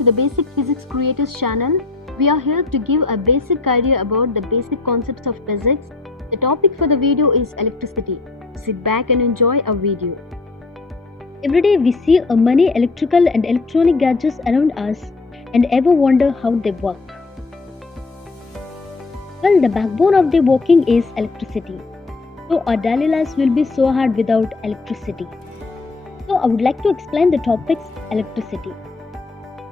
to the Basic Physics Creators channel. We are here to give a basic idea about the basic concepts of physics. The topic for the video is electricity. Sit back and enjoy our video. Every day we see many electrical and electronic gadgets around us and ever wonder how they work. Well, the backbone of their working is electricity. So our daily lives will be so hard without electricity. So I would like to explain the topics electricity.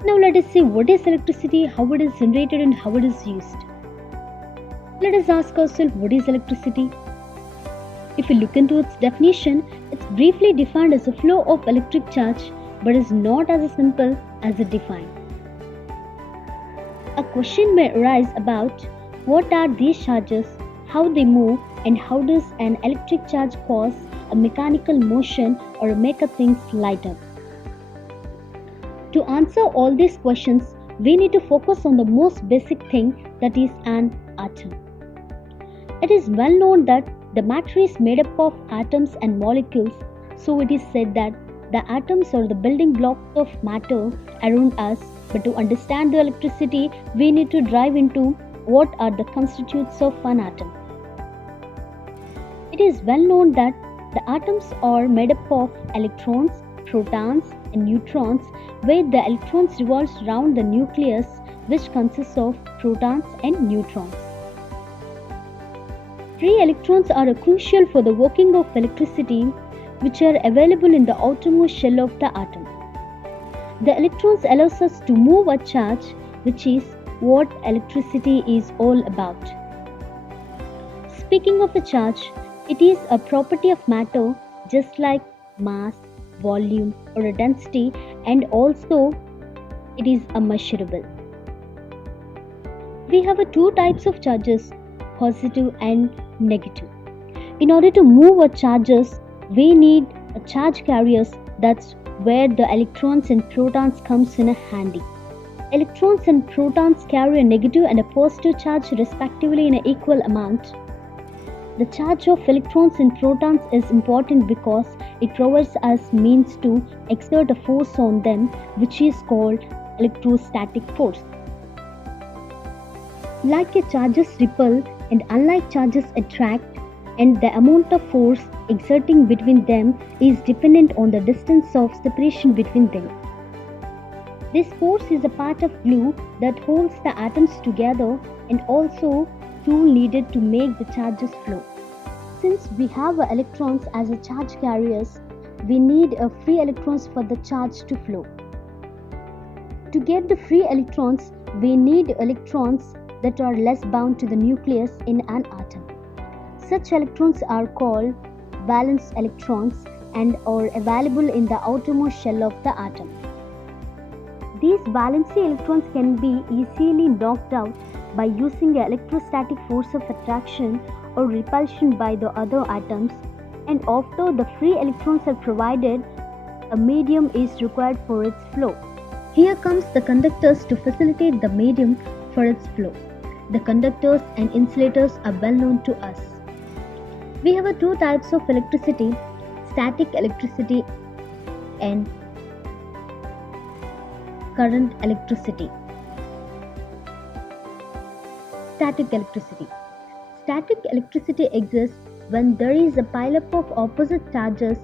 Now let us see what is electricity, how it is generated and how it is used. Let us ask ourselves what is electricity. If we look into its definition, it's briefly defined as a flow of electric charge but is not as simple as it defined. A question may arise about what are these charges, how they move, and how does an electric charge cause a mechanical motion or make things light up. To answer all these questions, we need to focus on the most basic thing, that is an atom. It is well known that the matter is made up of atoms and molecules, so it is said that the atoms are the building blocks of matter around us. But to understand the electricity, we need to dive into what are the constituents of an atom. It is well known that the atoms are made up of electrons, protons, and neutrons, where the electrons revolves around the nucleus, which consists of protons and neutrons. Free electrons are crucial for the working of electricity, which are available in the outermost shell of the atom. The electrons allows us to move a charge, which is what electricity is all about. Speaking of a charge, it is a property of matter just like mass, volume, or a density, and also it is a measurable. We have two types of charges, positive and negative. In order to move our charges, we need a charge carriers. That's where the electrons and protons comes in handy. Electrons and protons carry a negative and a positive charge respectively in an equal amount. The charge of electrons and protons is important because it provides us means to exert a force on them, which is called electrostatic force. Like a charges repel and unlike charges attract, and the amount of force exerting between them is dependent on the distance of separation between them. This force is a part of glue that holds the atoms together and also tool needed to make the charges flow. Since we have electrons as a charge carriers, we need free electrons for the charge to flow. To get the free electrons, we need electrons that are less bound to the nucleus in an atom. Such electrons are called valence electrons and are available in the outermost shell of the atom. These valency electrons can be easily knocked out by using the electrostatic force of attraction or repulsion by the other atoms, and after the free electrons are provided, a medium is required for its flow. Here comes the conductors to facilitate the medium for its flow. The conductors and insulators are well known to us. We have two types of electricity, static electricity and current electricity. Static electricity. Static electricity exists when there is a pileup of opposite charges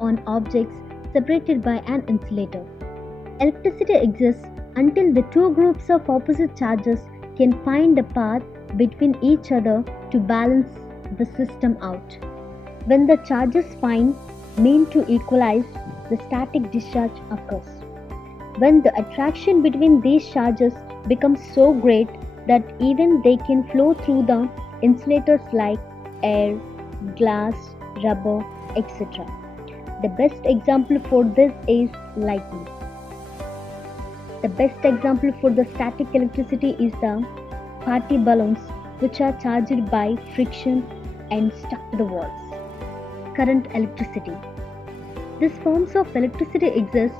on objects separated by an insulator. Electricity exists until the two groups of opposite charges can find a path between each other to balance the system out. When the charges mean to equalize, the static discharge occurs. When the attraction between these charges becomes so great that even they can flow through the insulators like air, glass, rubber, etc. The best example for this is lightning. The best example for the static electricity is the party balloons, which are charged by friction and stuck to the walls. Current electricity. These forms of electricity exist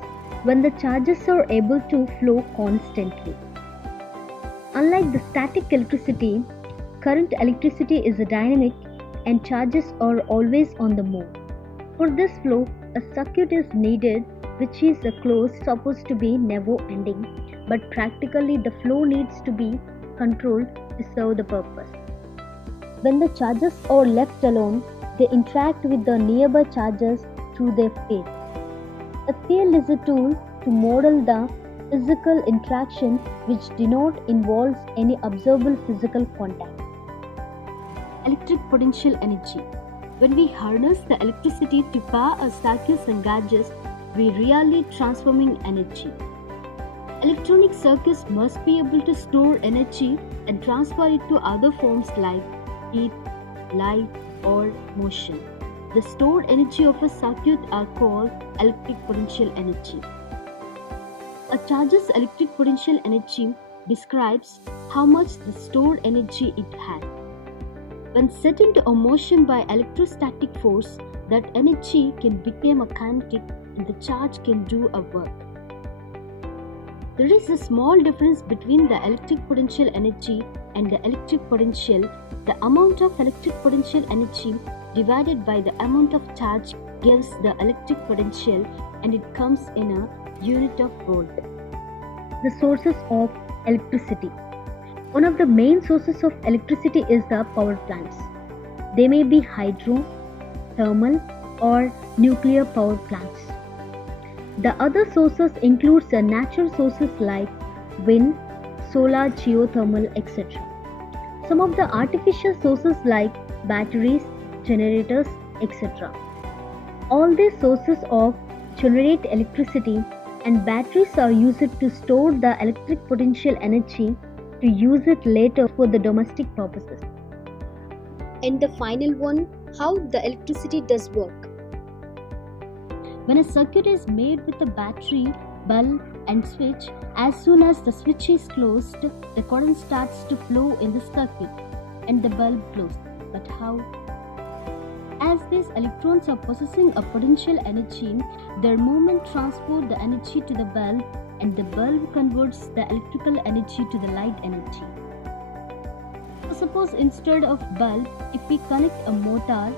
when the charges are able to flow constantly. Unlike the static electricity, current electricity is dynamic and charges are always on the move. For this flow, a circuit is needed which is a close supposed to be never ending, but practically the flow needs to be controlled to serve the purpose. When the charges are left alone, they interact with the nearby charges through their field. A field is a tool to model the physical interaction which do not involve any observable physical contact. Electric potential energy. When we harness the electricity to power our circuits and gadgets, we really transforming energy. Electronic circuits must be able to store energy and transfer it to other forms like heat, light, or motion. The stored energy of a circuit are called electric potential energy. A charge's electric potential energy describes how much the stored energy it had. When set into a motion by electrostatic force, that energy can become a kinetic and the charge can do a work. There is a small difference between the electric potential energy and the electric potential. The amount of electric potential energy divided by the amount of charge gives the electric potential, and it comes in a unit of volt. The sources of electricity. One of the main sources of electricity is the power plants. They may be hydro, thermal, or nuclear power plants. The other sources include the natural sources like wind, solar, geothermal, etc. Some of the artificial sources like batteries, generators, etc. All these sources of generate electricity, and batteries are used to store the electric potential energy to use it later for the domestic purposes. And the final one, how the electricity does work. When a circuit is made with a battery, bulb and switch, as soon as the switch is closed, the current starts to flow in the circuit and the bulb glows. But how? As these electrons are possessing a potential energy, their movement transports the energy to the bulb, and the bulb converts the electrical energy to the light energy. So suppose instead of bulb, if we connect a motor,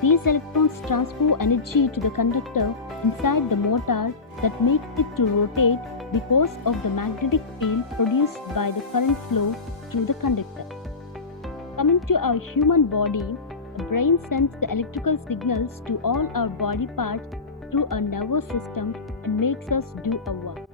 these electrons transfer energy to the conductor inside the motor that makes it to rotate because of the magnetic field produced by the current flow through the conductor. Coming to our human body, the brain sends the electrical signals to all our body parts through our nervous system and makes us do our work.